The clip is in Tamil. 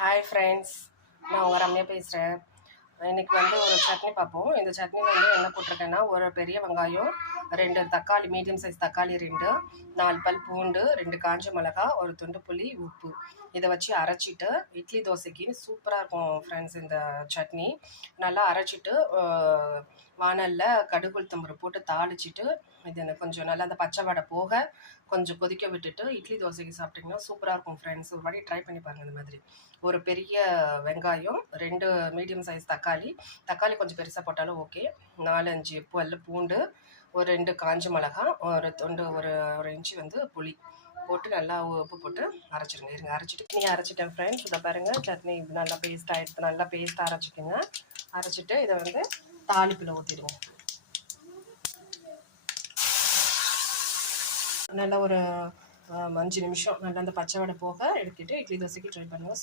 ஹாய் ஃப்ரெண்ட்ஸ், நான் உங்கள் ரம்யா பேசுகிறேன். இன்றைக்கி வந்து ஒரு சட்னி பார்ப்போம். இந்த சட்னியில் வந்து என்ன போட்டிருக்கேன்னா, ஒரு பெரிய வெங்காயம், 2 தக்காளி, மீடியம் சைஸ் தக்காளி 2, 4 பல் பூண்டு, 2 காஞ்ச மிளகா, ஒரு துண்டு புளி, உப்பு இதை வச்சு அரைச்சிட்டு இட்லி தோசைக்கு சூப்பராக இருக்கும் ஃப்ரெண்ட்ஸ். இந்த சட்னி நல்லா அரைச்சிட்டு வானலில் கடுகு உளுத்தம்பருப்பு போட்டு தாளிச்சிட்டு இது எனக்கு கொஞ்சம் நல்லா அந்த பச்சை வடை போக கொஞ்சம் கொதிக்க விட்டுட்டு இட்லி தோசைக்கு சாப்பிட்டிங்கன்னா சூப்பராக இருக்கும் ஃப்ரெண்ட்ஸ். ஒரு வாட்டி ட்ரை பண்ணி பாருங்கள். இந்த மாதிரி ஒரு பெரிய வெங்காயம், 2 மீடியம் சைஸ் தக்காளி கொஞ்சம் பெருசாக போட்டாலும் ஓகே, 4-5 பல் பூண்டு, ஒரு 2 காஞ்ச மிளகா, ஒரு இன்ச்சு வந்து புளி போட்டு நல்லா உப்பு போட்டு அரைச்சிருங்க. இருங்க, அரைச்சிட்டு அரைச்சிட்டேன் ஃப்ரெண்ட்ஸ். இதை பாருங்கள், சட்னி நல்லா பேஸ்ட்டாக எடுத்து நல்லா பேஸ்ட்டாக அரைச்சிக்கோங்க. அரைச்சிட்டு இதை வந்து தாளிப்பில் ஊற்றிடுவோம். நல்லா ஒரு 5 நிமிஷம் நல்லா அந்த பச்சை வடை போக எடுத்துகிட்டு இட்லி தோசைக்கு ட்ரை பண்ணுங்கள்.